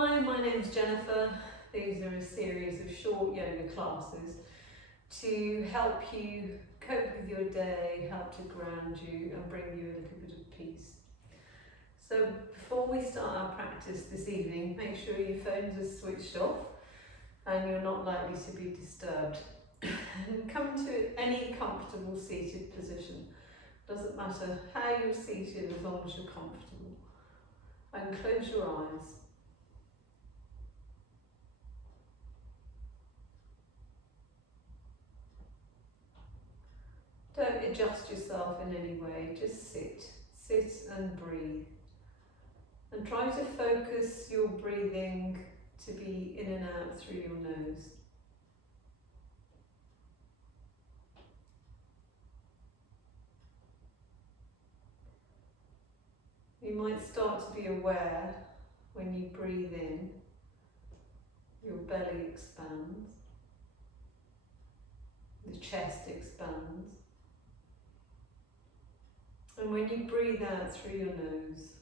Hi, my name's Jennifer. These are a series of short yoga classes to help you cope with your day, help to ground you and bring you a little bit of peace. So before we start our practice this evening, make sure your phones are switched off and you're not likely to be disturbed. And come to any comfortable seated position. Doesn't matter how you're seated as long as you're comfortable. And close your eyes. Don't adjust yourself in any way, just sit and breathe. And try to focus your breathing to be in and out through your nose. You might start to be aware when you breathe in, your belly expands, the chest expands. And when you breathe out through your nose,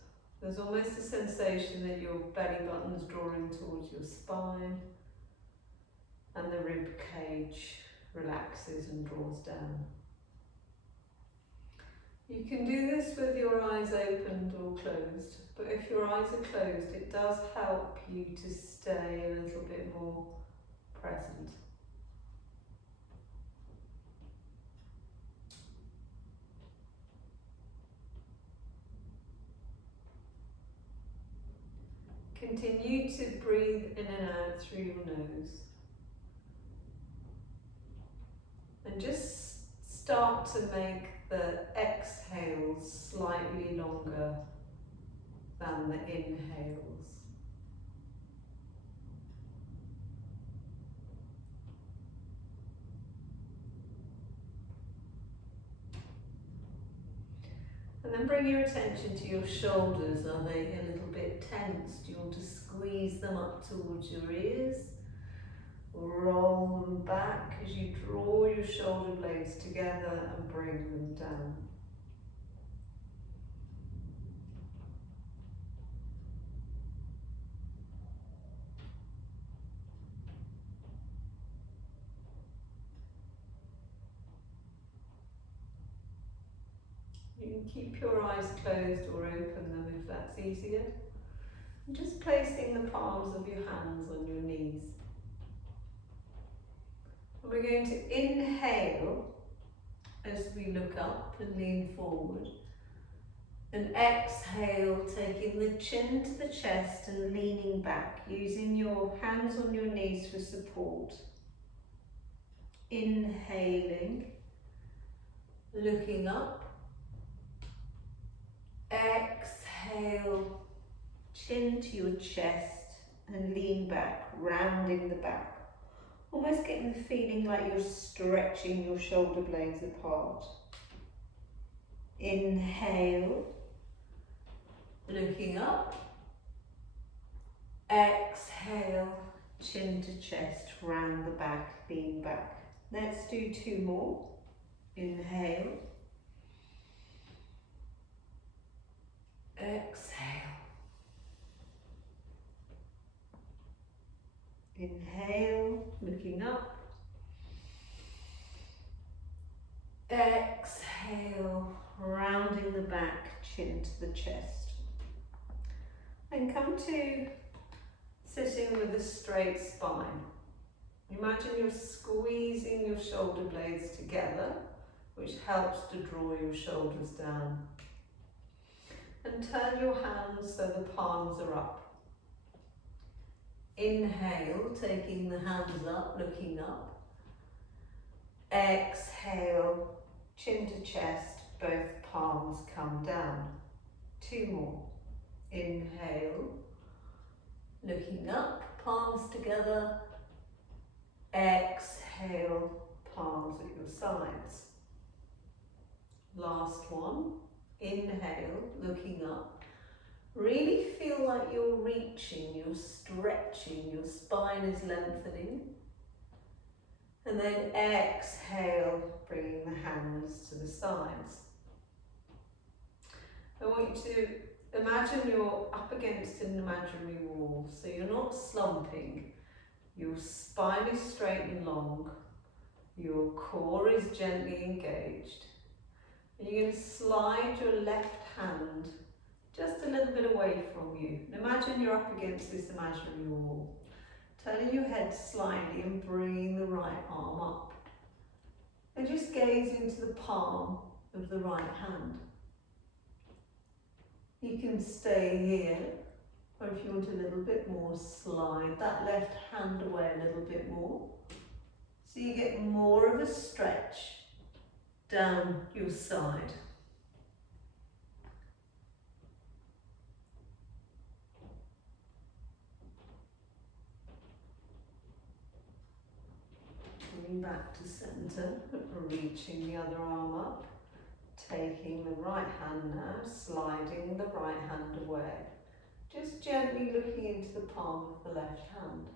there's almost a sensation that your belly button's drawing towards your spine and the rib cage relaxes and draws down. You can do this with your eyes opened or closed, but if your eyes are closed, it does help you to stay a little bit more present. Continue to breathe in and out through your nose. And just start to make the exhales slightly longer than the inhales. And then bring your attention to your shoulders. Are they a little bit tense? Do you want to squeeze them up towards your ears? Roll them back as you draw your shoulder blades together and bring them down. You can keep your eyes closed or open them if that's easier. And just placing the palms of your hands on your knees. And we're going to inhale as we look up and lean forward. And exhale, taking the chin to the chest and leaning back, using your hands on your knees for support. Inhaling, looking up. Exhale, chin to your chest and lean back, rounding the back. Almost getting the feeling like you're stretching your shoulder blades apart. Inhale, looking up. Exhale, chin to chest, round the back, lean back. Let's do two more. Inhale. Exhale. Inhale, looking up. Exhale, rounding the back, chin to the chest. And come to sitting with a straight spine. Imagine you're squeezing your shoulder blades together, which helps to draw your shoulders down. And turn your hands so the palms are up. Inhale, taking the hands up, looking up. Exhale, chin to chest, both palms come down. Two more. Inhale, looking up, palms together. Exhale, palms at your sides. Last one. Inhale, looking up. Really feel like you're reaching, you're stretching, your spine is lengthening. And then exhale, bringing the hands to the sides. I want you to Imagine you're up against an imaginary wall, so you're not slumping. Your spine is straight and long. Your core is gently engaged. And you're going to slide your left hand just a little bit away from you. And imagine you're up against this imaginary wall. Turning your head slightly and bringing the right arm up. And just gaze into the palm of the right hand. You can stay here, or if you want a little bit more, slide that left hand away a little bit more. So you get more of a stretch down your side. Coming back to centre, reaching the other arm up. Taking the right hand now, sliding the right hand away. Just gently looking into the palm of the left hand.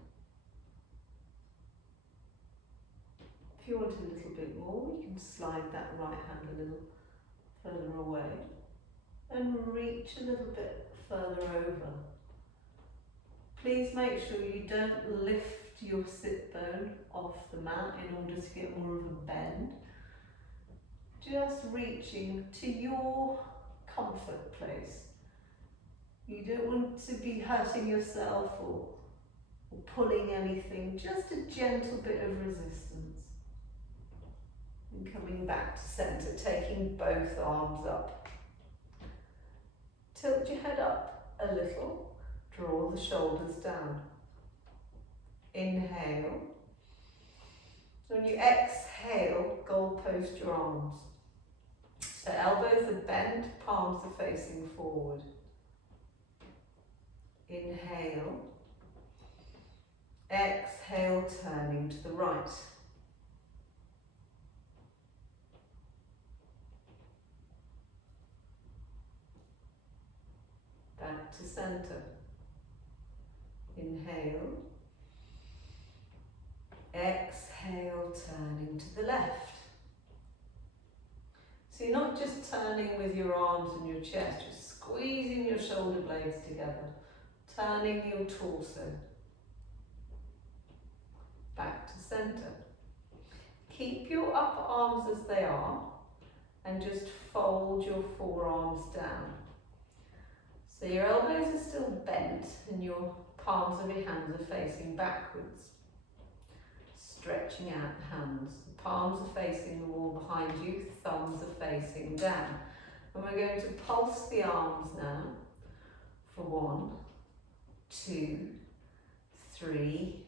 If you want a little bit more, you can slide that right hand a little further away and reach a little bit further over. Please make sure you don't lift your sit bone off the mat in order to get more of a bend. Just reaching to your comfort place. You don't want to be hurting yourself or pulling anything, just a gentle bit of resistance. And coming back to centre, taking both arms up. Tilt your head up a little, draw the shoulders down. Inhale. When you exhale, goalpost your arms. So elbows are bent, palms are facing forward. Inhale. Exhale, turning to the right. Back to centre. Inhale. Exhale, turning to the left. So you're not just turning with your arms and your chest, you're squeezing your shoulder blades together, turning your torso. Back to centre. Keep your upper arms as they are and just fold your forearms down. So your elbows are still bent and your palms of your hands are facing backwards. Stretching out the hands. The palms are facing the wall behind you, thumbs are facing down. And we're going to pulse the arms now for 1, 2, 3,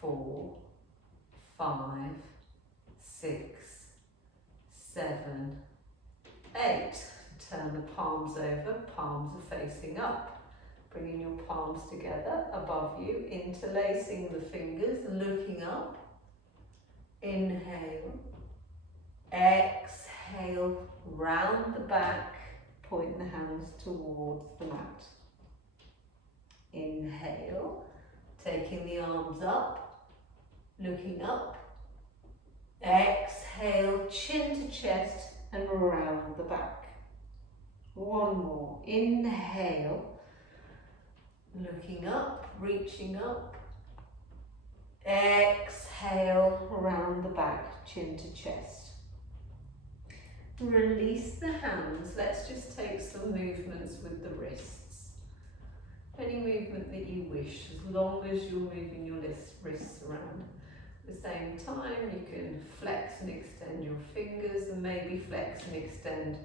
4, 5, 6, 7, 8. Turn the palms over, palms are facing up. Bringing your palms together above you, interlacing the fingers, looking up. Inhale. Exhale, round the back, point the hands towards the mat. Inhale, taking the arms up, looking up. Exhale, chin to chest and round the back. One more. Inhale. Looking up, reaching up. Exhale, around the back, chin to chest. Release the hands. Let's just take some movements with the wrists. Any movement that you wish, as long as you're moving your wrists around. At the same time, you can flex and extend your fingers and maybe flex and extend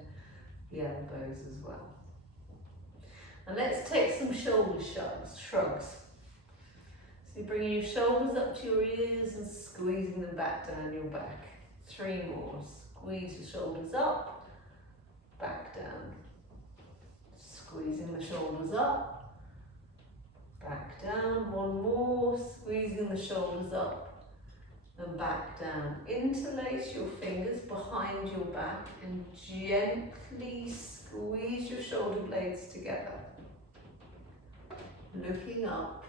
the elbows as well. And let's take some shoulder shrugs. So you're bringing your shoulders up to your ears and squeezing them back down your back. 3 more. Squeeze your shoulders up, back down. Squeezing the shoulders up, back down. 1 more. Squeezing the shoulders up and back down. Interlace your fingers behind your back and gently squeeze your shoulder blades together. Looking up.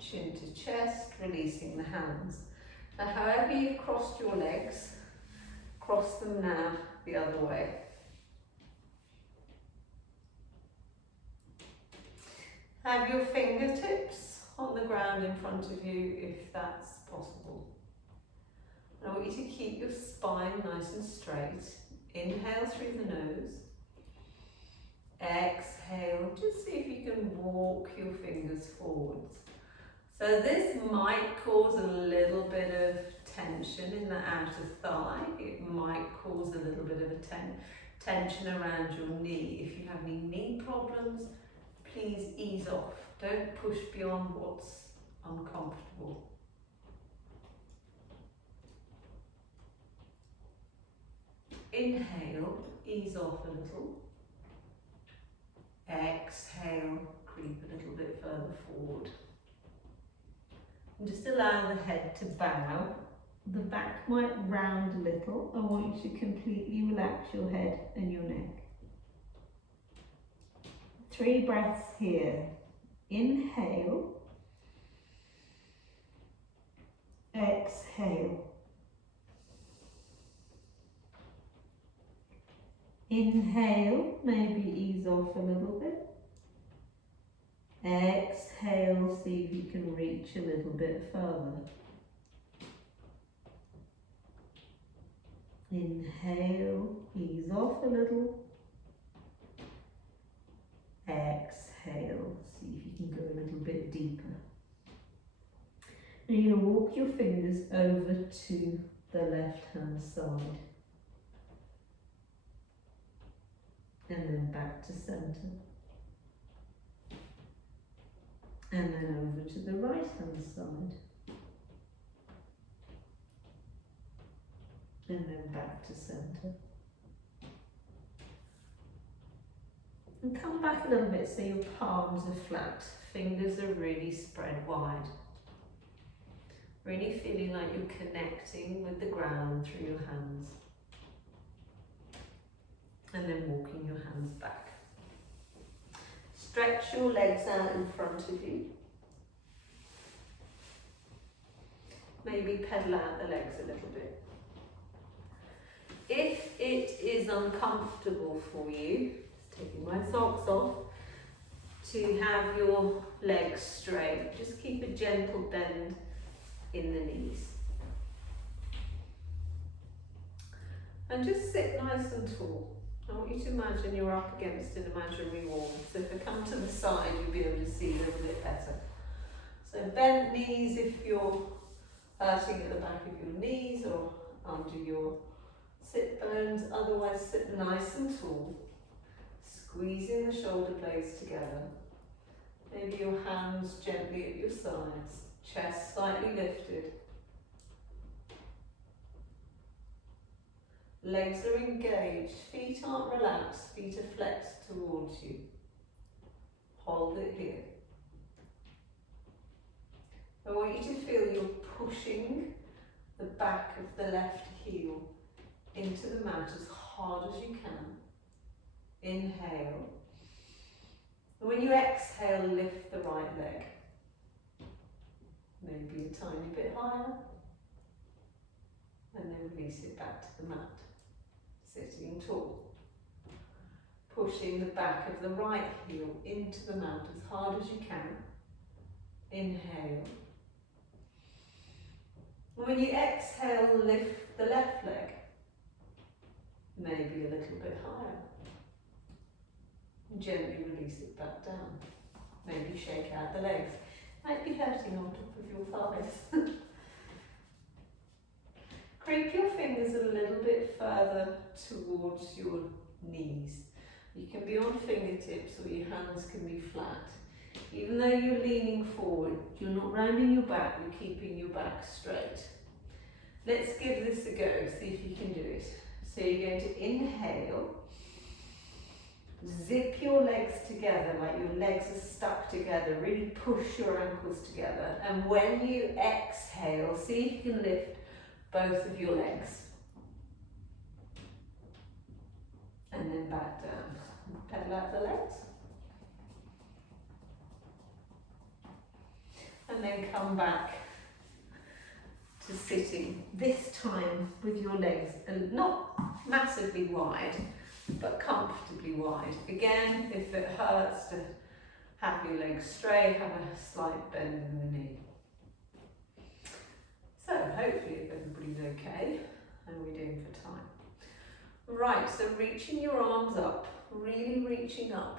Chin to chest, releasing the hands. Now however you've crossed your legs, Cross them now the other way. Have your fingertips on the ground in front of you if that's possible. I want you to keep your spine nice and straight. Inhale through the nose. Exhale, just see if you can walk your fingers forwards. So this might cause a little bit of tension in the outer thigh. It might cause a little bit of a tension around your knee. If you have any knee problems, please ease off. Don't push beyond what's uncomfortable. Inhale, ease off a little. Exhale, creep a little bit further forward. And just allow the head to bow. The back might round a little. I want you to completely relax your head and your neck. 3 breaths here. Inhale. Exhale. Inhale, maybe ease off a little bit. Exhale, see if you can reach a little bit further. Inhale, ease off a little. Exhale, see if you can go a little bit deeper. And you're going to walk your fingers over to the left hand side. And then back to centre. And then over to the right hand side. And then back to centre. And come back a little bit so your palms are flat. Fingers are really spread wide. Really feeling like you're connecting with the ground through your hands. And then walking your hands back. Stretch your legs out in front of you. Maybe pedal out the legs a little bit. If it is uncomfortable for you, taking my socks off, to have your legs straight, just keep a gentle bend in the knees. And just sit nice and tall. I want you to imagine you're up against an imaginary wall. So if I come to the side, you'll be able to see a little bit better. So bent knees if you're hurting at the back of your knees or under your sit bones. Otherwise, sit nice and tall, squeezing the shoulder blades together. Maybe your hands gently at your sides, chest slightly lifted. Legs are engaged, feet aren't relaxed, feet are flexed towards you. Hold it here. I want you to feel you're pushing the back of the left heel into the mat as hard as you can. Inhale. And when you exhale, lift the right leg. Maybe a tiny bit higher. And then release it back to the mat. Sitting tall. Pushing the back of the right heel into the mat as hard as you can. Inhale. When you exhale, lift the left leg. Maybe a little bit higher. And gently release it back down. Maybe shake out the legs. Might be hurting on top of your thighs. Creep your fingers a little bit further towards your knees. You can be on fingertips or your hands can be flat. Even though you're leaning forward, you're not rounding your back, you're keeping your back straight. Let's give this a go, see if you can do it. So you're going to inhale, zip your legs together like your legs are stuck together, really push your ankles together. And when you exhale, see if you can lift both of your legs. And then back down. Pedal out the legs. And then come back to sitting, this time with your legs not massively wide, but comfortably wide. Again, if it hurts to have your legs straight, have a slight bend in the knee. So hopefully everybody's okay. How are we doing for time? Right, so reaching your arms up, really reaching up.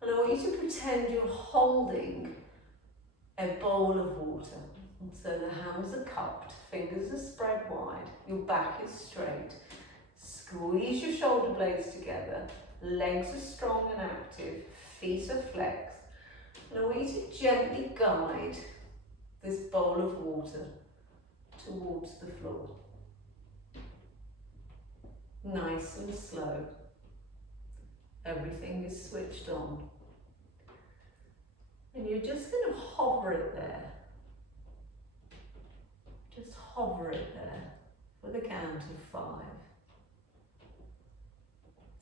And I want you to pretend you're holding a bowl of water. So the hands are cupped, fingers are spread wide, your back is straight. Squeeze your shoulder blades together, legs are strong and active, feet are flexed. And I want you to gently guide this bowl of water towards the floor. Nice and slow. Everything is switched on. And you're just going to hover it there. Just hover it there for the count of 5.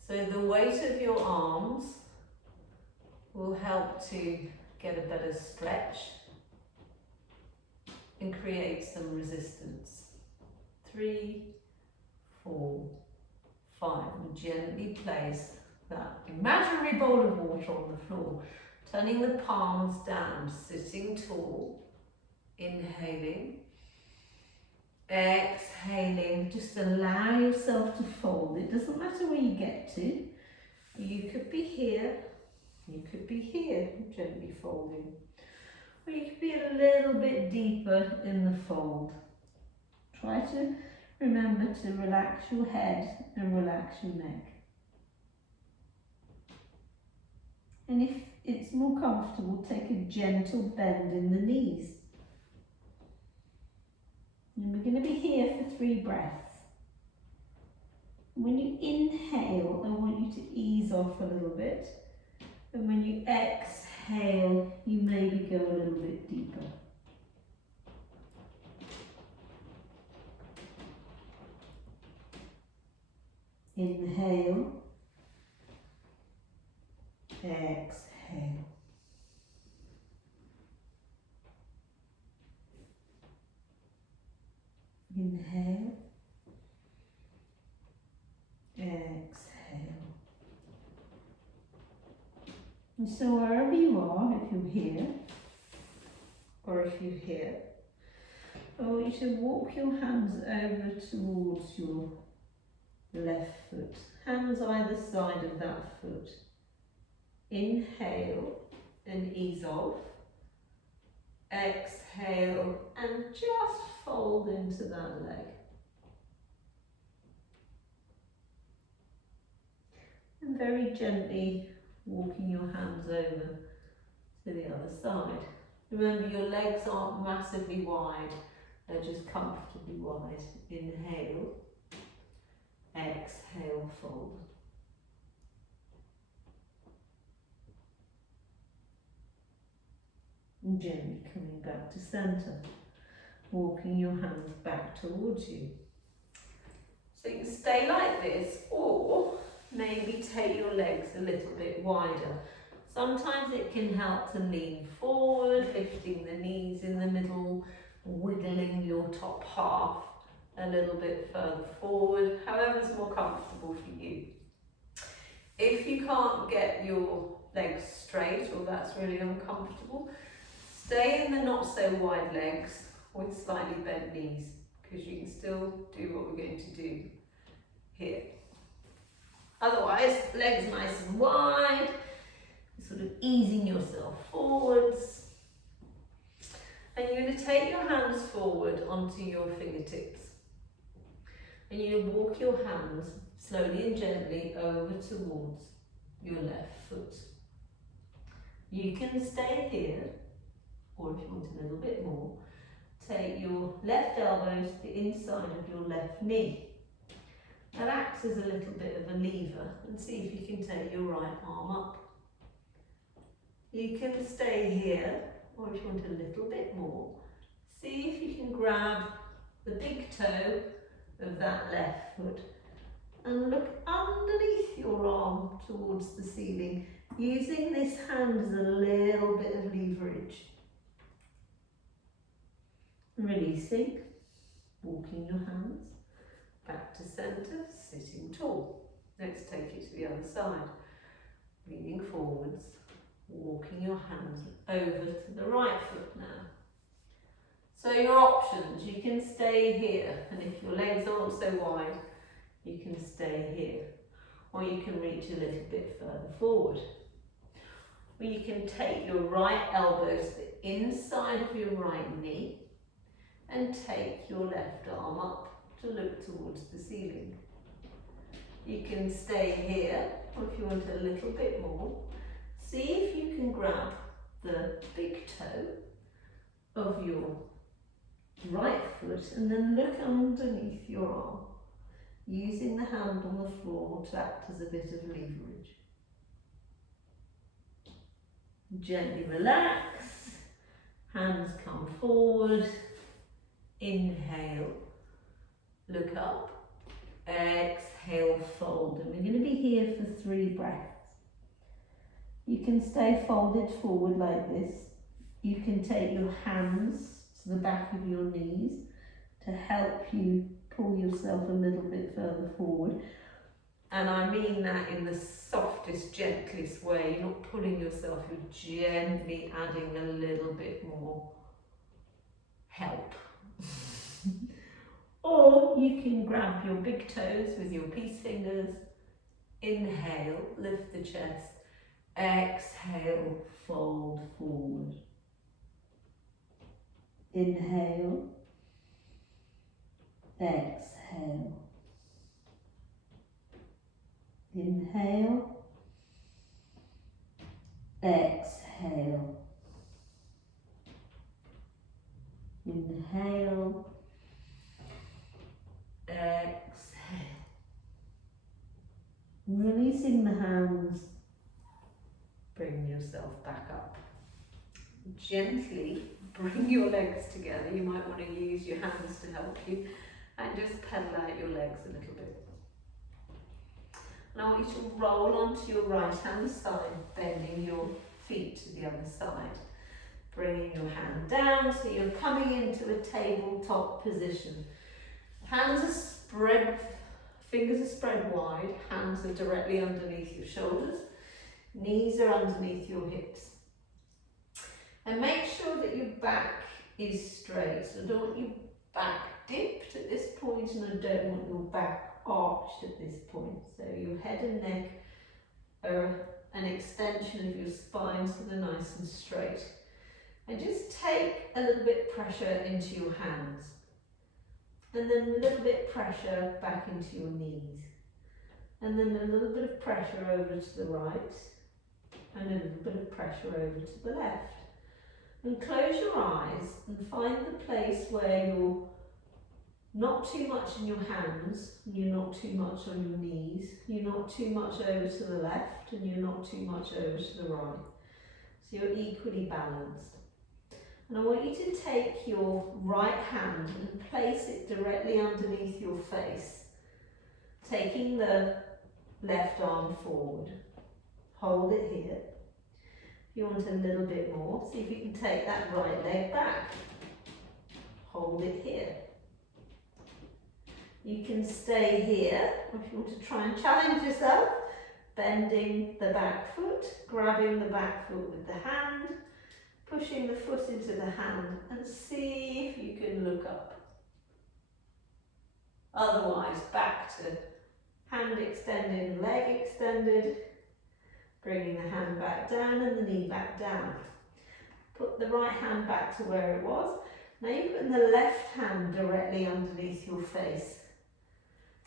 So the weight of your arms will help to get a better stretch and create some resistance. 3, 4, 5. And gently place that imaginary bowl of water on the floor, turning the palms down, sitting tall, inhaling. Exhaling, just allow yourself to fold. It doesn't matter where you get to. You could be here, you could be here, gently folding. Or you could be a little bit deeper in the fold. Try to remember to relax your head and relax your neck. And if it's more comfortable, take a gentle bend in the knees. And we're going to be here for 3 breaths. When you inhale, I want you to ease off a little bit. And when you exhale, you maybe go a little bit deeper. Inhale. Exhale. Inhale, exhale. And so wherever you are, if you're here, or if you're here, I want you to walk your hands over towards your left foot. Hands either side of that foot. Inhale and ease off. Exhale and just fold into that leg. And very gently walking your hands over to the other side. Remember, your legs aren't massively wide, they're just comfortably wide. Inhale, exhale, fold. And gently coming back to centre, walking your hands back towards you. So you can stay like this, or maybe take your legs a little bit wider. Sometimes it can help to lean forward, lifting the knees in the middle, wiggling your top half a little bit further forward, however's more comfortable for you. If you can't get your legs straight, or that's really uncomfortable, stay in the not so wide legs with slightly bent knees, because you can still do what we're going to do here. Otherwise, legs nice and wide, sort of easing yourself forwards. And you're going to take your hands forward onto your fingertips. And you walk your hands slowly and gently over towards your left foot. You can stay here, or if you want a little bit more, take your left elbow to the inside of your left knee. That acts as a little bit of a lever, and see if you can take your right arm up. You can stay here, or if you want a little bit more, see if you can grab the big toe of that left foot and look underneath your arm towards the ceiling, using this hand as a little bit of leverage. Releasing. Walking your hands back to centre, sitting tall. Let's take it to the other side. Leaning forwards, walking your hands over to the right foot now. So your options, you can stay here, and if your legs aren't so wide, you can stay here. Or you can reach a little bit further forward. Or you can take your right elbow to the inside of your right knee and take your left arm up to look towards the ceiling. You can stay here, or if you want a little bit more, see if you can grab the big toe of your right foot and then look underneath your arm, using the hand on the floor to act as a bit of leverage. Gently relax, hands come forward, inhale, look up, exhale, fold, and we're going to be here for 3 breaths. You can stay folded forward like this. You can take your hands to the back of your knees to help you pull yourself a little bit further forward. And I mean that in the softest, gentlest way. You're not pulling yourself, you're gently adding a little bit more help. Or you can grab your big toes with your peace fingers. Inhale, lift the chest. Exhale, fold forward. Inhale. Exhale. Inhale. Exhale. Inhale. Exhale. Releasing the hands. Bring yourself back up. Gently bring your legs together. You might want to use your hands to help you, and just pedal out your legs a little bit. And I want you to roll onto your right hand side, bending your feet to the other side. Bringing your hand down so you're coming into a tabletop position. Hands are spread, fingers are spread wide, hands are directly underneath your shoulders, knees are underneath your hips. And make sure that your back is straight. So I don't want your back dipped at this point, and I don't want your back arched at this point. So your head and neck are an extension of your spine, so they're nice and straight. And just take a little bit pressure into your hands. And then a little bit pressure back into your knees. And then a little bit of pressure over to the right. And a little bit of pressure over to the left. And close your eyes and find the place where you're not too much in your hands, you're not too much on your knees, you're not too much over to the left, and you're not too much over to the right. So you're equally balanced. And I want you to take your right hand and place it directly underneath your face, taking the left arm forward. Hold it here. If you want a little bit more, see if you can take that right leg back. Hold it here. You can stay here, or if you want to try and challenge yourself, bending the back foot, grabbing the back foot with the hand, pushing the foot into the hand, and see if you can look up. Otherwise, back to hand extended, leg extended, bringing the hand back down and the knee back down. Put the right hand back to where it was. Now you're putting the left hand directly underneath your face.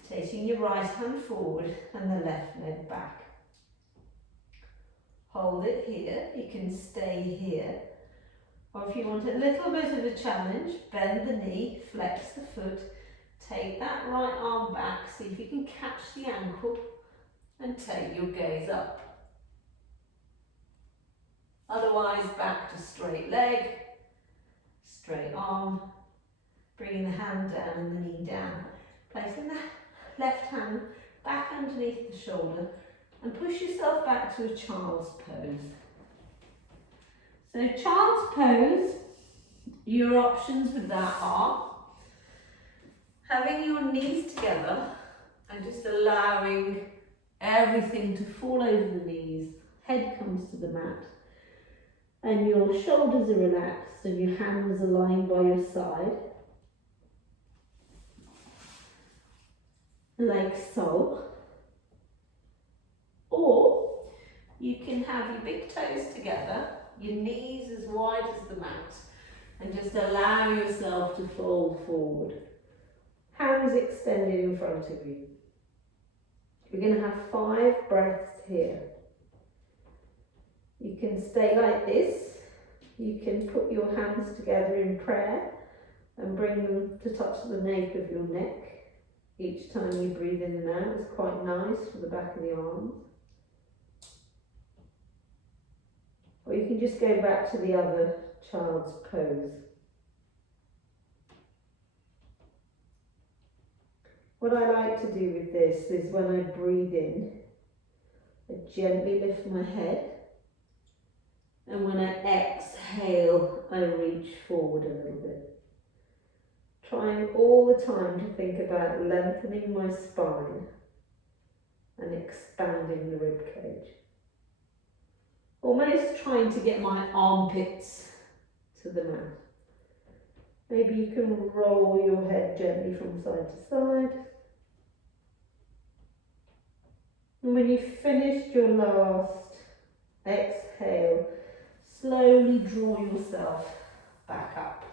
Taking your right hand forward and the left leg back. Hold it here. You can stay here. Or if you want a little bit of a challenge, bend the knee, flex the foot, take that right arm back, see if you can catch the ankle and take your gaze up. Otherwise, back to straight leg, straight arm, bringing the hand down and the knee down. Placing the left hand back underneath the shoulder and push yourself back to a child's pose. So child's pose, your options with that are Having your knees together and just allowing everything to fall over the knees, head comes to the mat, and your shoulders are relaxed and your hands are lying by your side, like so. Or you can have your big toes together, your knees as wide as the mat, and just allow yourself to fold forward. Hands extended in front of you. We're going to have 5 breaths here. You can stay like this. You can put your hands together in prayer and bring them to touch the nape of your neck. Each time you breathe in and out is quite nice for the back of the arms. Or you can just go back to the other child's pose. What I like to do with this is when I breathe in, I gently lift my head, and when I exhale, I reach forward a little bit. Trying all the time to think about lengthening my spine and expanding the rib cage. Almost trying to get my armpits to the mat. Maybe you can roll your head gently from side to side. And when you've finished your last exhale, slowly draw yourself back up.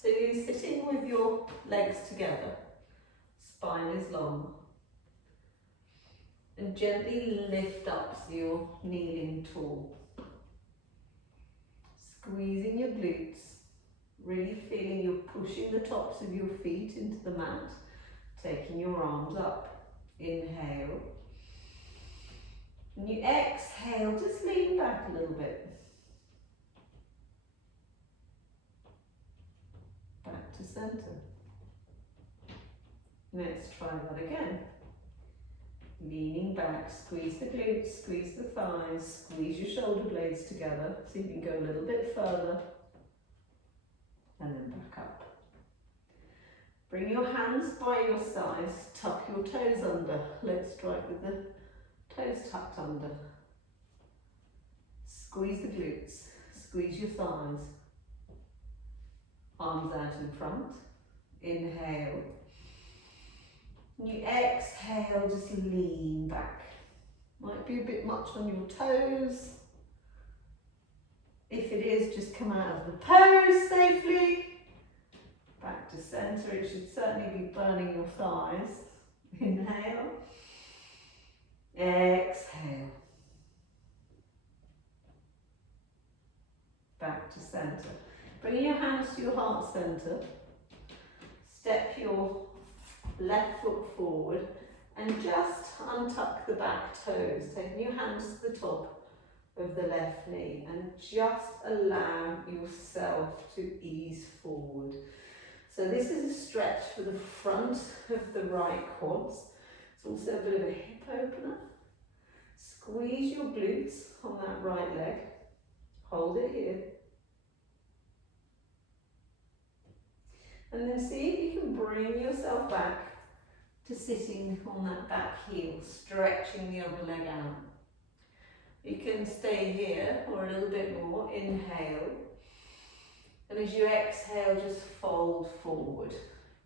So you're sitting with your legs together, spine is long, and gently lift up so you're kneeling tall. Squeezing your glutes, really feeling you're pushing the tops of your feet into the mat, taking your arms up. Inhale. And you exhale, just lean back a little bit. Back to centre. Let's try that again. Leaning back, squeeze the glutes, squeeze the thighs, squeeze your shoulder blades together so you can go a little bit further. And then back up. Bring your hands by your sides, tuck your toes under. Let's strike with the toes tucked under. Squeeze the glutes, squeeze your thighs. Arms out in front. Inhale. You exhale, just lean back. Might be a bit much on your toes. If it is, just come out of the pose safely. Back to centre, it should certainly be burning your thighs. Inhale. Exhale. Back to centre. Bringing your hands to your heart centre. Step your left foot forward and just untuck the back toes. Taking your hands to the top of the left knee and just allow yourself to ease forward. So this is a stretch for the front of the right quads. It's also a bit of a hip opener. Squeeze your glutes on that right leg. Hold it here. And then see if you can bring yourself back to sitting on that back heel, stretching the other leg out. You can stay here or a little bit more. Inhale. And as you exhale, just fold forward.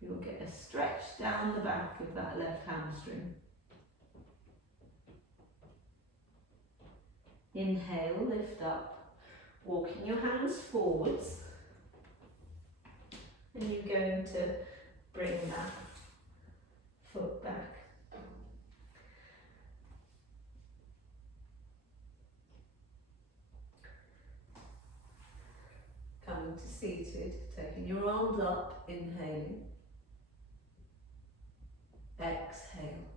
You'll get a stretch down the back of that left hamstring. Inhale, lift up. Walking your hands forwards. And you're going to bring that foot back. Coming to seated, taking your arms up, inhaling. Exhale.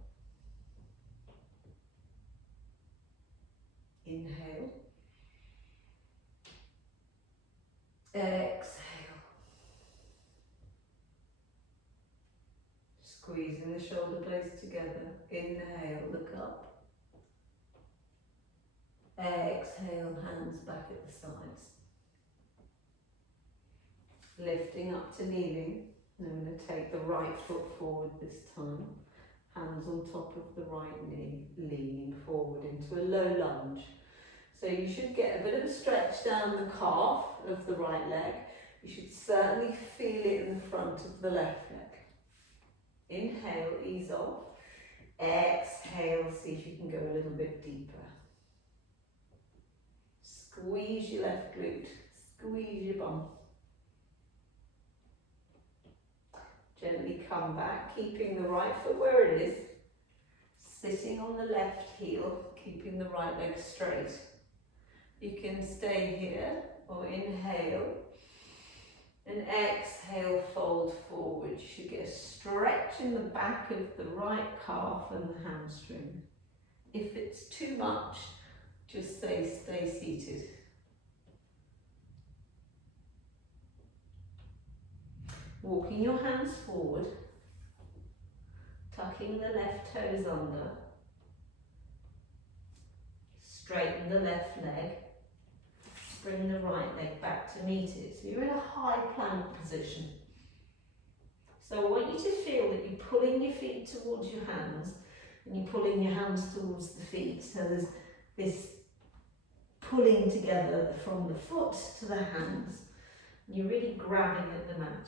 Inhale. Exhale. Squeezing the shoulder blades together. Inhale, look up. Exhale, hands back at the sides. Lifting up to kneeling. And I'm going to take the right foot forward this time. Hands on top of the right knee, leaning forward into a low lunge. So you should get a bit of a stretch down the calf of the right leg. You should certainly feel it in the front of the left leg. Inhale, ease off. Exhale, see if you can go a little bit deeper. Squeeze your left glute, squeeze your bum. Gently come back, keeping the right foot where it is. Sitting on the left heel, keeping the right leg straight. You can stay here or inhale and exhale, fold forward. You should get a stretch in the back of the right calf and the hamstring. If it's too much, just stay seated. Walking your hands forward, tucking the left toes under, straighten the left leg, bring the right leg back to meet it. So you're in a high plank position. So I want you to feel that you're pulling your feet towards your hands and you're pulling your hands towards the feet. So there's this pulling together from the foot to the hands. And you're really grabbing at the mat.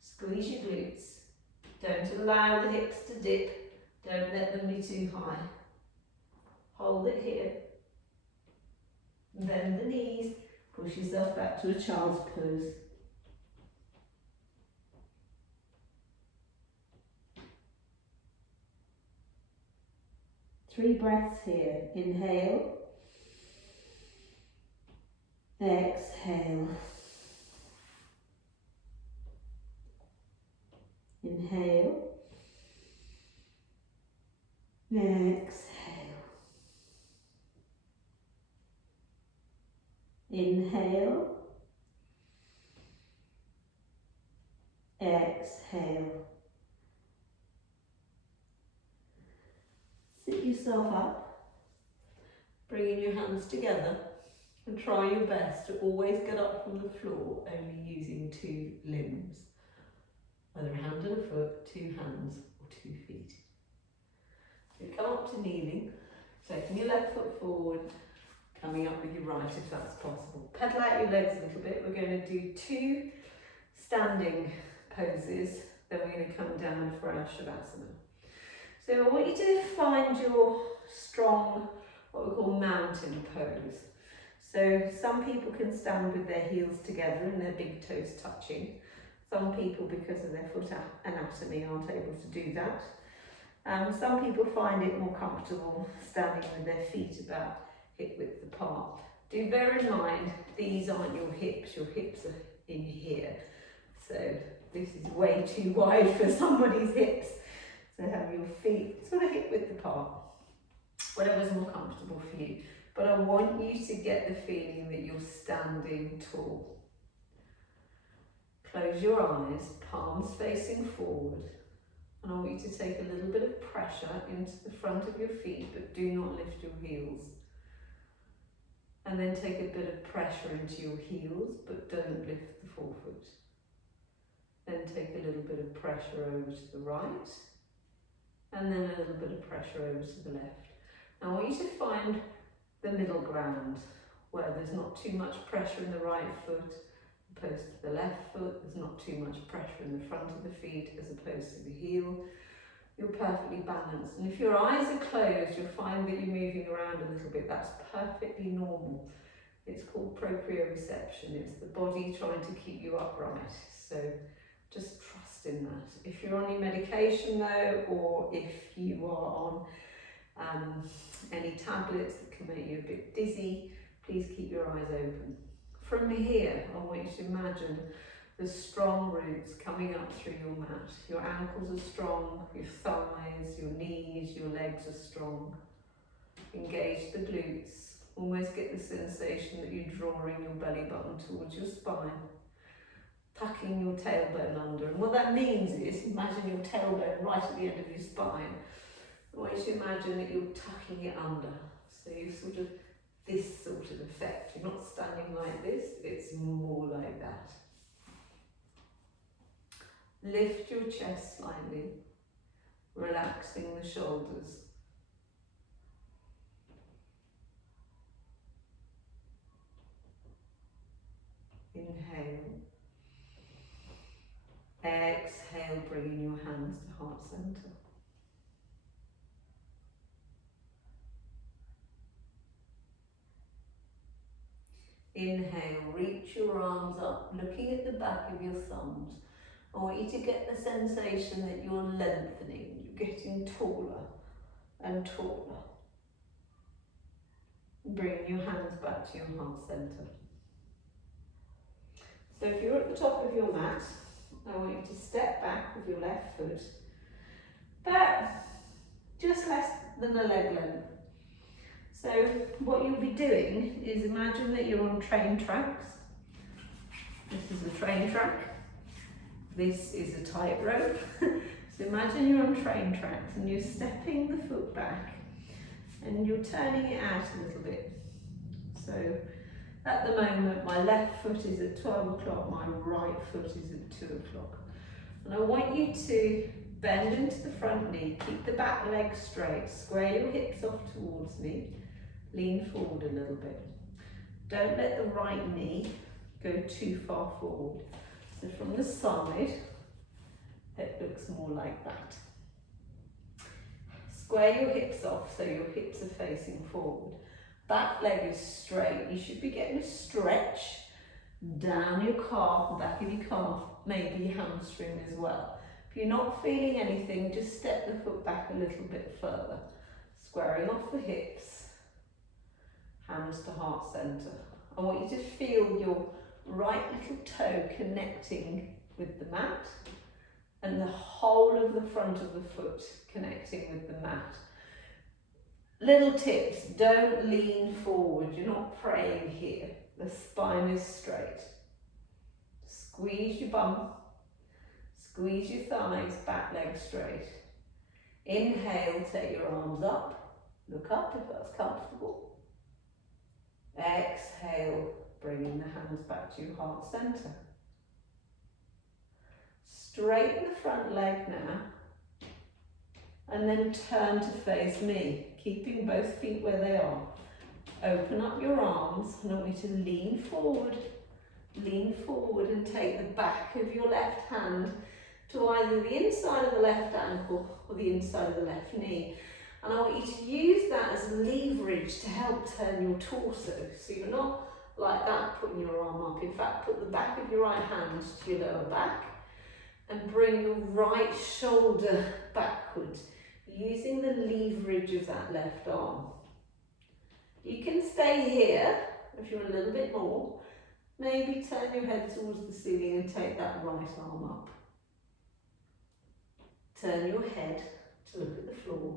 Squeeze your glutes. Don't allow the hips to dip. Don't let them be too high. Hold it here. Bend the knees. Push yourself back to a child's pose. Three breaths here. Inhale. Exhale. Inhale. Exhale. Inhale. Exhale. Sit yourself up, bringing your hands together, and try your best to always get up from the floor only using two limbs. Either a hand and a foot, two hands or 2 feet. So come up to kneeling, taking your left foot forward, coming up with your right if that's possible. Pedal out your legs a little bit. We're going to do 2 standing poses, then we're going to come down for our Shavasana. So I want you to find your strong, what we call mountain pose. So some people can stand with their heels together and their big toes touching. Some people, because of their foot anatomy, aren't able to do that. Some people find it more comfortable standing with their feet about hip width apart. Do bear in mind, these aren't your hips are in here. So this is way too wide for somebody's hips. So have your feet sort of hip width apart, whatever's more comfortable for you. But I want you to get the feeling that you're standing tall. Close your eyes, palms facing forward. And I want you to take a little bit of pressure into the front of your feet, but do not lift your heels. And then take a bit of pressure into your heels, but don't lift the forefoot. Then take a little bit of pressure over to the right, and then a little bit of pressure over to the left. Now I want you to find the middle ground, where there's not too much pressure in the right foot, opposed to the left foot. There's not too much pressure in the front of the feet as opposed to the heel. You're perfectly balanced. And if your eyes are closed, you'll find that you're moving around a little bit. That's perfectly normal. It's called proprioception. It's the body trying to keep you upright. So just trust in that. If you're on your medication though, or if you are on any tablets that can make you a bit dizzy, please keep your eyes open. From here, I want you to imagine the strong roots coming up through your mat. Your ankles are strong, your thighs, your knees, your legs are strong. Engage the glutes. Almost get the sensation that you're drawing your belly button towards your spine. Tucking your tailbone under. And what that means is, imagine your tailbone right at the end of your spine. I want you to imagine that you're tucking it under. So you sort of, this sort of effect. You're not standing like this, it's more like that. Lift your chest slightly, relaxing the shoulders. Inhale. Exhale, bringing your hands to heart center. Inhale, reach your arms up, looking at the back of your thumbs. I want you to get the sensation that you're lengthening, you're getting taller and taller. Bring your hands back to your heart center. So if you're at the top of your mat, I want you to step back with your left foot, back just less than a leg length. So what you'll be doing is imagine that you're on train tracks. This is a train track. This is a tightrope. So imagine you're on train tracks and you're stepping the foot back and you're turning it out a little bit. So at the moment my left foot is at 12 o'clock, my right foot is at 2 o'clock. And I want you to bend into the front knee, keep the back leg straight, square your hips off towards me, lean forward a little bit. Don't let the right knee go too far forward. So from the side, it looks more like that. Square your hips off so your hips are facing forward. Back leg is straight. You should be getting a stretch down your calf, the back of your calf, maybe your hamstring as well. If you're not feeling anything, just step the foot back a little bit further. Squaring off the hips, hands to heart center. I want you to feel your right little toe connecting with the mat and the whole of the front of the foot connecting with the mat. Little tips, don't lean forward, you're not praying here. The spine is straight. Squeeze your bum, squeeze your thighs, back leg straight. Inhale, take your arms up, look up if that's comfortable. Exhale, bringing the hands back to your heart center. Straighten the front leg now, and then turn to face me, keeping both feet where they are. Open up your arms, and I want you to lean forward and take the back of your left hand to either the inside of the left ankle or the inside of the left knee. And I want you to use that as leverage to help turn your torso. So you're not like that, putting your arm up. In fact, put the back of your right hand to your lower back and bring your right shoulder backwards, using the leverage of that left arm. You can stay here if you're a little bit more. Maybe turn your head towards the ceiling and take that right arm up. Turn your head to look at the floor.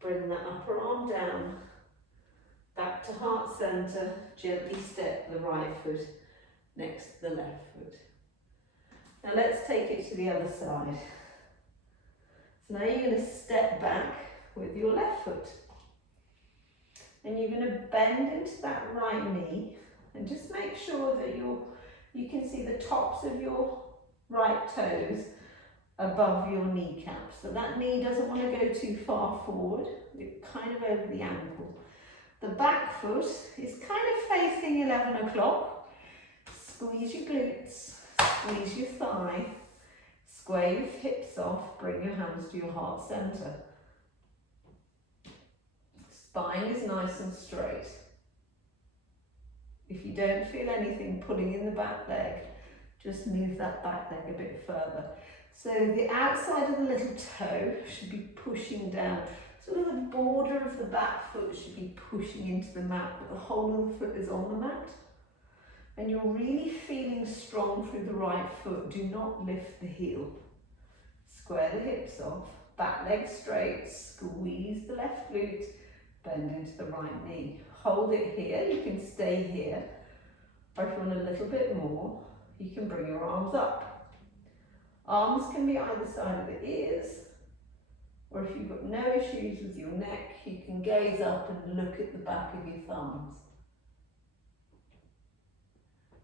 Bring that upper arm down, back to heart center. Gently step the right foot next to the left foot. Now let's take it to the other side. So now you're going to step back with your left foot. And you're going to bend into that right knee and just make sure that you can see the tops of your right toes above your kneecap. So that knee doesn't want to go too far forward, it's kind of over the ankle. The back foot is kind of facing 11 o'clock. Squeeze your glutes, squeeze your thigh, square your hips off, bring your hands to your heart center. Spine is nice and straight. If you don't feel anything pulling in the back leg, just move that back leg a bit further. So the outside of the little toe should be pushing down. Sort of the border of the back foot should be pushing into the mat, but the whole of the foot is on the mat. And you're really feeling strong through the right foot. Do not lift the heel. Square the hips off, back leg straight, squeeze the left glute, bend into the right knee. Hold it here, you can stay here. Or if you want a little bit more, you can bring your arms up. Arms can be either side of the ears, or if you've got no issues with your neck, you can gaze up and look at the back of your thumbs.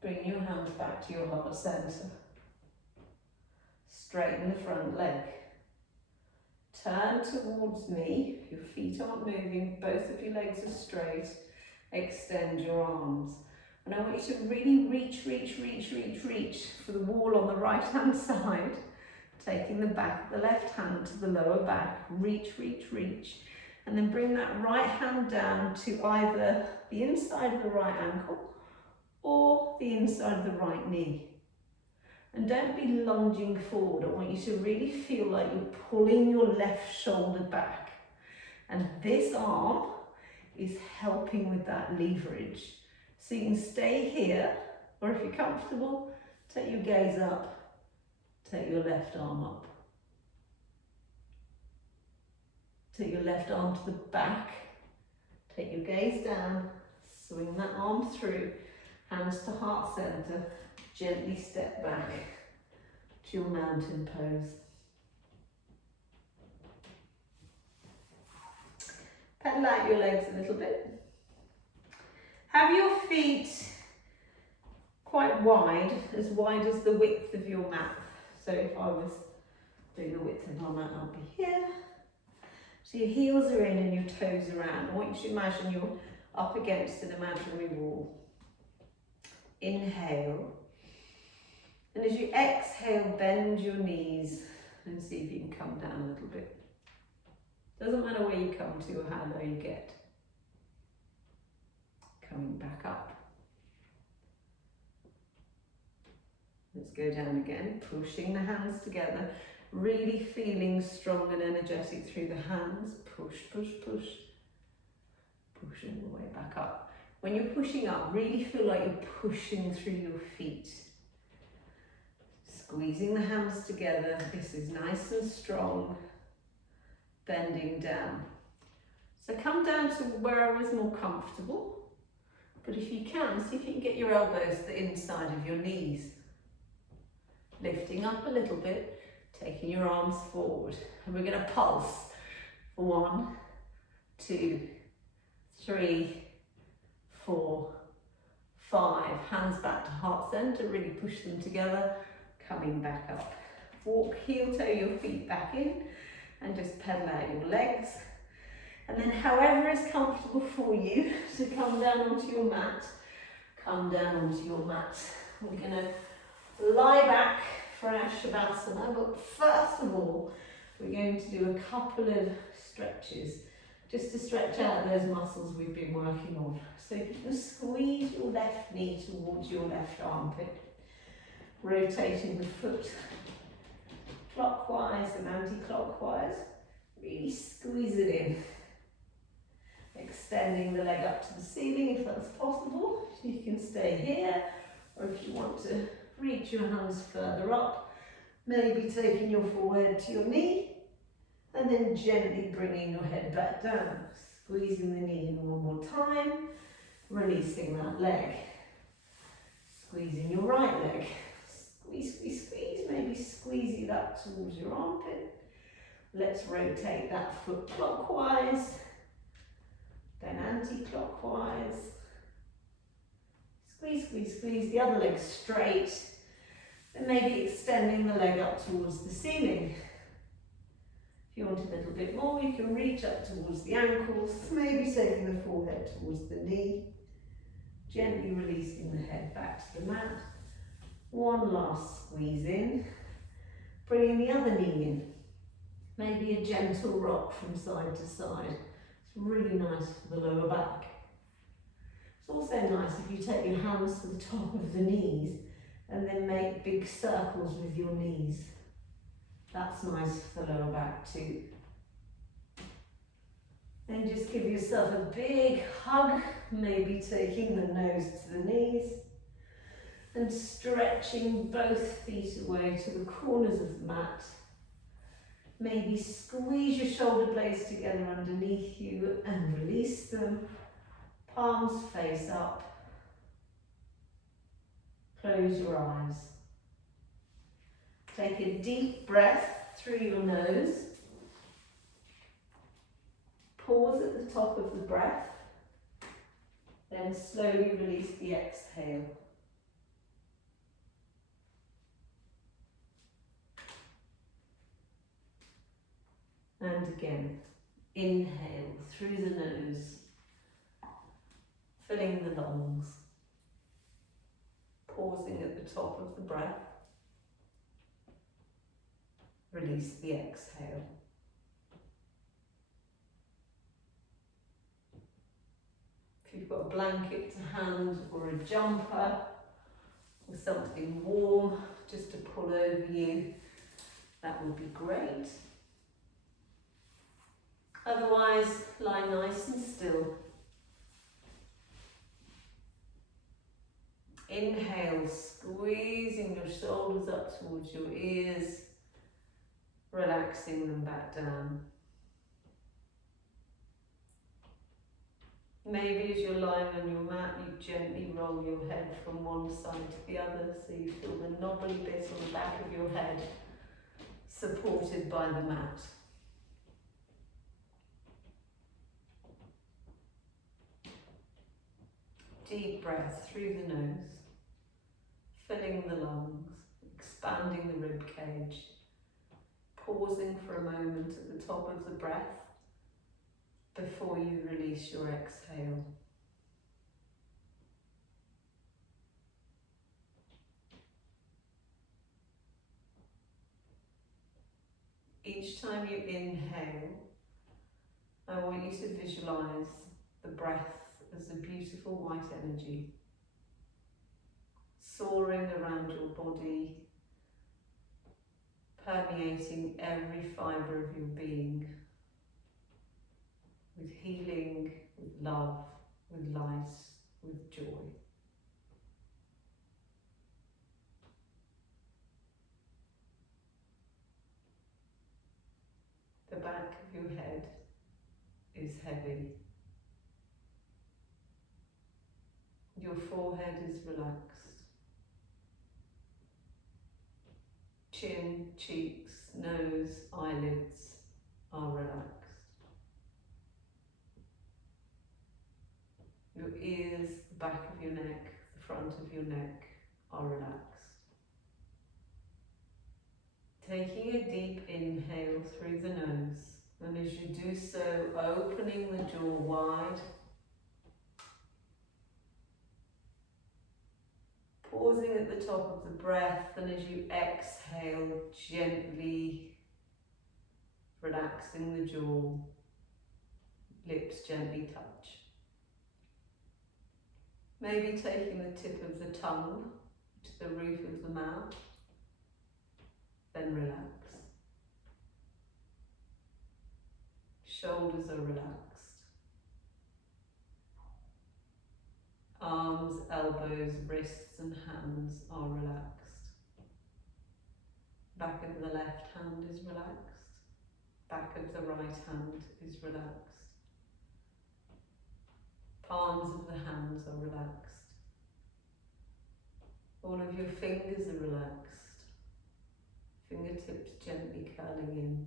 Bring your hands back to your heart center. Straighten the front leg. Turn towards me, your feet aren't moving, both of your legs are straight. Extend your arms. And I want you to really reach for the wall on the right hand side. Taking the back of the left hand to the lower back. Reach. And then bring that right hand down to either the inside of the right ankle or the inside of the right knee. And don't be lunging forward. I want you to really feel like you're pulling your left shoulder back. And this arm is helping with that leverage. So you can stay here, or if you're comfortable, take your gaze up, take your left arm up. Take your left arm to the back, take your gaze down, swing that arm through, hands to heart center, gently step back to your mountain pose. Pedal out your legs a little bit. Have your feet quite wide as the width of your mat. So if I was doing the width of my mat, I'll be here. So your heels are in and your toes are out. I want you to imagine you're up against an imaginary wall. Inhale. And as you exhale, bend your knees and see if you can come down a little bit. Doesn't matter where you come to or how low you get. Coming back up. Let's go down again, pushing the hands together, really feeling strong and energetic through the hands. Push. Pushing the way back up. When you're pushing up, really feel like you're pushing through your feet. Squeezing the hands together. This is nice and strong. Bending down. So come down to wherever is more comfortable. But if you can, see if you can get your elbows to the inside of your knees. Lifting up a little bit, taking your arms forward. And we're going to pulse for 1, 2, 3, 4, 5. Hands back to heart center, really push them together. Coming back up. Walk heel toe your feet back in and just pedal out your legs. And then however is comfortable for you to come down onto your mat, come down onto your mat. We're going to lie back for our Shavasana, but first of all, we're going to do a couple of stretches just to stretch out those muscles we've been working on. So if you can squeeze your left knee towards your left armpit, rotating the foot clockwise and anti-clockwise, really squeeze it in. Extending the leg up to the ceiling if that's possible. You can stay here, or if you want to reach your hands further up, maybe taking your forehead to your knee, and then gently bringing your head back down. Squeezing the knee in one more time, releasing that leg. Squeezing your right leg. Squeeze, maybe squeeze it up towards your armpit. Let's rotate that foot clockwise, then anti-clockwise. Squeeze, the other leg straight, and maybe extending the leg up towards the ceiling. If you want a little bit more, you can reach up towards the ankles, maybe taking the forehead towards the knee, gently releasing the head back to the mat. One last squeeze in, bringing the other knee in. Maybe a gentle rock from side to side. It's really nice for the lower back. It's also nice if you take your hands to the top of the knees and then make big circles with your knees. That's nice for the lower back too. Then just give yourself a big hug, maybe taking the nose to the knees and stretching both feet away to the corners of the mat. Maybe squeeze your shoulder blades together underneath you and release them. Palms face up. Close your eyes. Take a deep breath through your nose. Pause at the top of the breath. Then slowly release the exhale. again. Inhale through the nose, filling the lungs, pausing at the top of the breath. Release the exhale. If you've got a blanket to hand or a jumper or something warm just to pull over you, that would be great. Otherwise, lie nice and still. Inhale, squeezing your shoulders up towards your ears, relaxing them back down. Maybe as you're lying on your mat, you gently roll your head from one side to the other so you feel the knobbly bit on the back of your head supported by the mat. Deep breath through the nose, filling the lungs, expanding the rib cage, pausing for a moment at the top of the breath before you release your exhale. Each time you inhale, I want you to visualize the breath as a beautiful white energy soaring around your body, permeating every fibre of your being with healing, with love, with light, with joy. The back of your head is heavy. Your forehead is relaxed. Chin, cheeks, nose, eyelids are relaxed. Your ears, the back of your neck, the front of your neck are relaxed. Taking a deep inhale through the nose, and as you do so, opening the jaw wide, pausing at the top of the breath, and as you exhale, gently relaxing the jaw, lips gently touch. Maybe taking the tip of the tongue to the roof of the mouth, then relax. Shoulders are relaxed. Arms, elbows, wrists and hands are relaxed. Back of the left hand is relaxed. Back of the right hand is relaxed. Palms of the hands are relaxed. All of your fingers are relaxed. Fingertips gently curling in.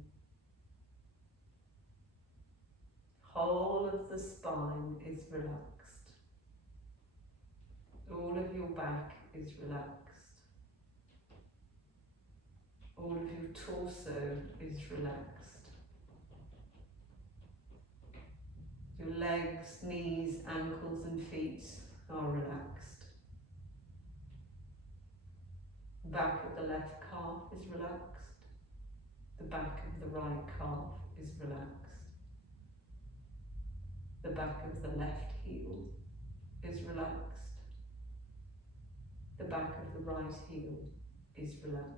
Whole of the spine is relaxed. All of your back is relaxed. All of your torso is relaxed. Your legs, knees, ankles and feet are relaxed. The back of the left calf is relaxed. The back of the right calf is relaxed. The back of the left heel is relaxed. The back of the right heel is relaxed.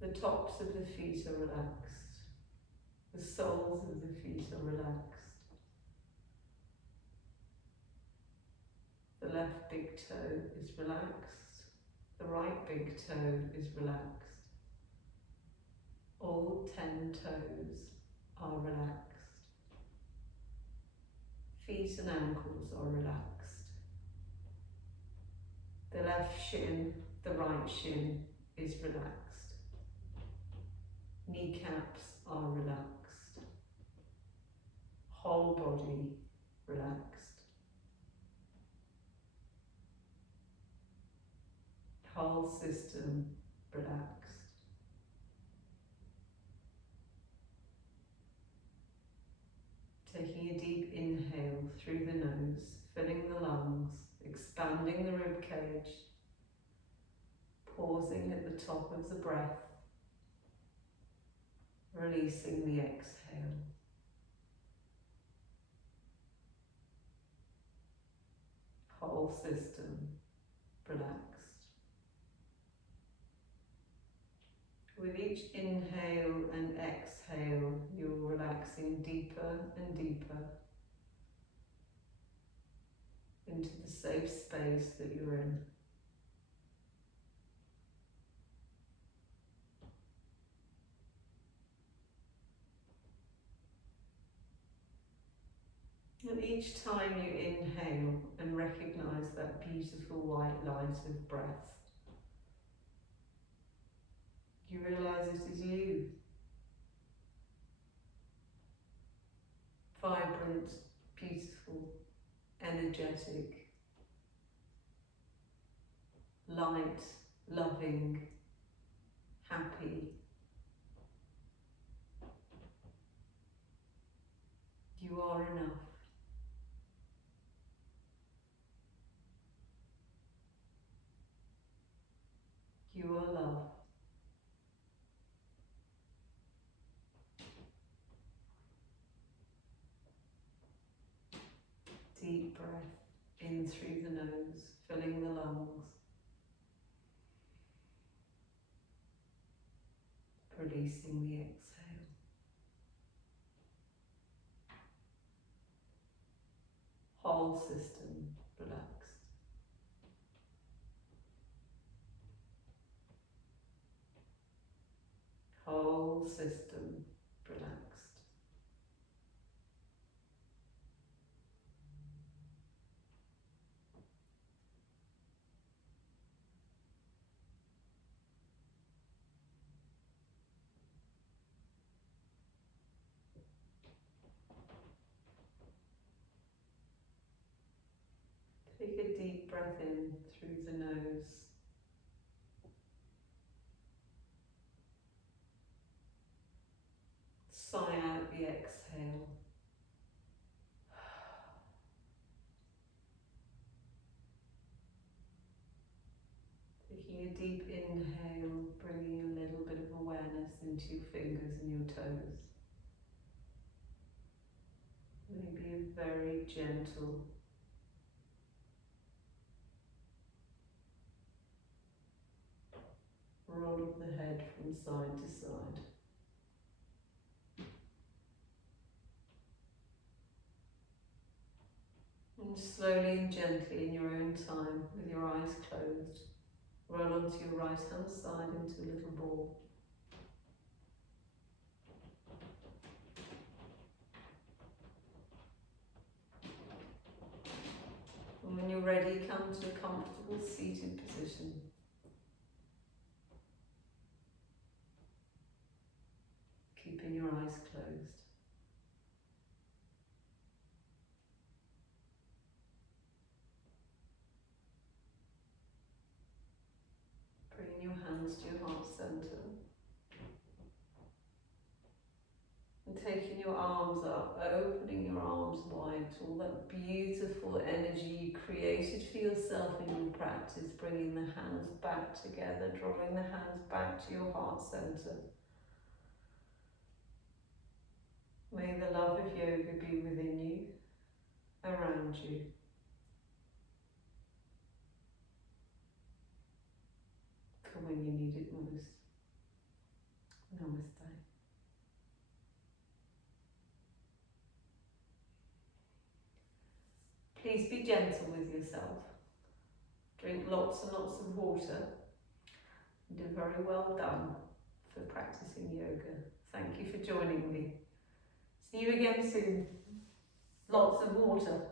The tops of the feet are relaxed. The soles of the feet are relaxed. The left big toe is relaxed. The right big toe is relaxed. All 10 toes are relaxed. Feet and ankles are relaxed. The left shin, the right shin is relaxed. Kneecaps are relaxed. Whole body relaxed. Whole system relaxed. through the nose, filling the lungs, expanding the rib cage, pausing at the top of the breath, releasing the exhale. Whole system relaxed. With each inhale and exhale, you're relaxing deeper and deeper into the safe space that you're in. And each time you inhale and recognize that beautiful white light of breath, you realize it is you. Vibrant, beautiful, energetic, light, loving, happy. You are enough. You are love. Deep breath in through the nose, filling the lungs. Releasing the exhale. Whole system relaxed. Whole system relaxed. Take a deep breath in through the nose. Sigh out the exhale. Taking a deep inhale, bringing a little bit of awareness into your fingers and your toes. Maybe a very gentle roll of the head from side to side. And slowly and gently in your own time, with your eyes closed, roll onto your right hand side into a little ball. And when you're ready, come to a comfortable seated position. Keeping your eyes closed. Bringing your hands to your heart center. And taking your arms up, opening your arms wide to all that beautiful energy you created for yourself in your practice, bringing the hands back together, drawing the hands back to your heart center. May the love of yoga be within you, around you. Come when you need it most. Namaste. Please be gentle with yourself. Drink lots and lots of water. And do very well done for practicing yoga. Thank you for joining me. See you again soon. Lots of water.